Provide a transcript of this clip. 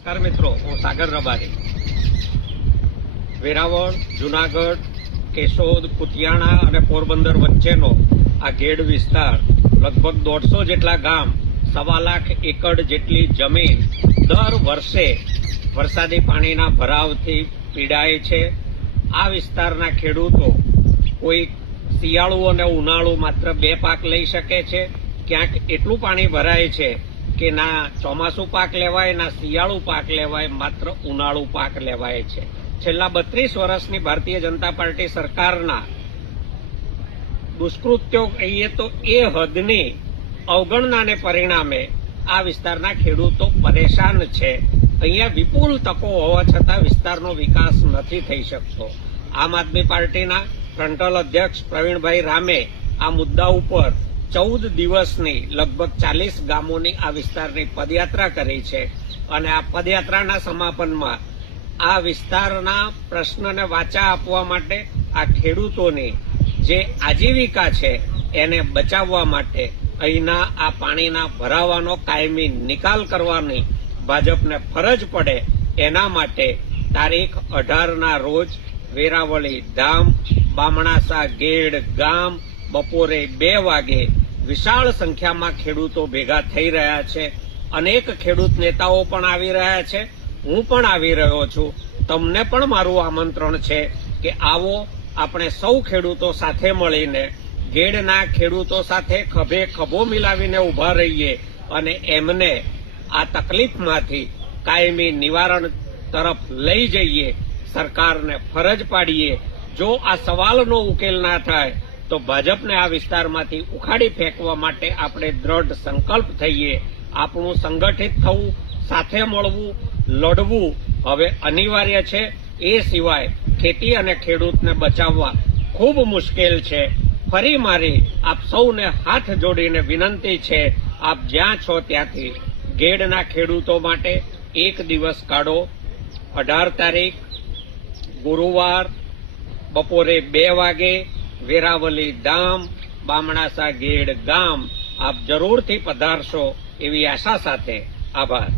નમસ્કાર મિત્રો, હું સાગર રબારી. વેરાવળ, જુનાગઢ, કેશોદ, કુતિયાણા અને પોરબંદર વચ્ચેનો આ ગેડ વિસ્તાર લગભગ 150 જેટલા ગામ, 1.25 લાખ એકડ જેટલી જમીન દર વર્ષે વરસાદી પાણીના ભરાવથી પીડાય છે. આ વિસ્તારના ખેડૂતો કોઈ શિયાળુ અને ઉનાળુ માત્ર 2 પાક લઈ શકે છે. ક્યાંક એટલું પાણી ભરાય છે કે ના ચોમાસું પાક લેવાય, ના શિયાળુ પાક લેવાય, માત્ર ઉનાળુ પાક લેવાય છે. છેલ્લા 32 વર્ષની ભારતીય જનતા પાર્ટી સરકારના દુષ્કૃત્યો કહીએ તો એ હદની અવગણનાને પરિણામે આ વિસ્તારના ખેડૂતો પરેશાન છે. અહીંયા વિપુલ તકો હોવા છતાં વિસ્તારનો વિકાસ નથી થઈ શકતો. આમ આદમી પાર્ટીના ફ્રન્ટલ અધ્યક્ષ પ્રવીણભાઈ રામે આ મુદ્દા ઉપર 14 દિવસની લગભગ 40 ગામોની આ વિસ્તારની પદયાત્રા કરી છે અને આ પદયાત્રાના સમાપનમાં આ વિસ્તારના પ્રશ્નને વાચા આપવા માટે, આ ખેડૂતોની જે આજીવિકા છે એને બચાવવા માટે અહીંના આ પાણીના ભરાવાનો કાયમી નિકાલ કરવાની ભાજપને ફરજ પડે એના માટે તારીખ 18ના રોજ વેરાવળી ધામ, બામણાસા ગેડ ગામ બપોરે 2 વાગે વિશાળ સંખ્યામાં ખેડૂતો ભેગા થઈ રહ્યા છે. અનેક ખેડૂત નેતાઓ પણ આવી રહ્યા છે. હું પણ આવી રહ્યો છું. તમને પણ મારું આમંત્રણ છે કે આવો, આપણે સૌ ખેડૂતો સાથે મળીને ગેડના ખેડૂતો સાથે ખભે ખભો મિલાવીને ઉભા રહીએ અને એમને આ તકલીફમાંથી કાયમી નિવારણ તરફ લઈ જઈએ. સરકારને ફરજ પાડીએ. જો આ સવાલનો ઉકેલ ના થાય તો ભાજપને આ વિસ્તારમાંથી ઉખાડી ફેંકવા માટે આપણે દ્રઢ સંકલ્પ થઈએ. આપણું સંગઠિત થવું, સાથે મળવું, લડવું હવે અનિવાર્ય છે. એ સિવાય ખેતી અને ખેડૂતને બચાવવા ખૂબ મુશ્કેલ છે. ફરી મારી આપ સૌને હાથ જોડીને વિનંતી છે, આપ જ્યાં છો ત્યાંથી ગેડના ખેડૂતો માટે એક દિવસ કાઢો. 18 તારીખ ગુરુવાર બપોરે 2 વાગે વેરાવળી ધામ, બામણાસા ગેડ ગામ આપ જરૂરથી પધારશો એવી આશા સાથે. આભાર.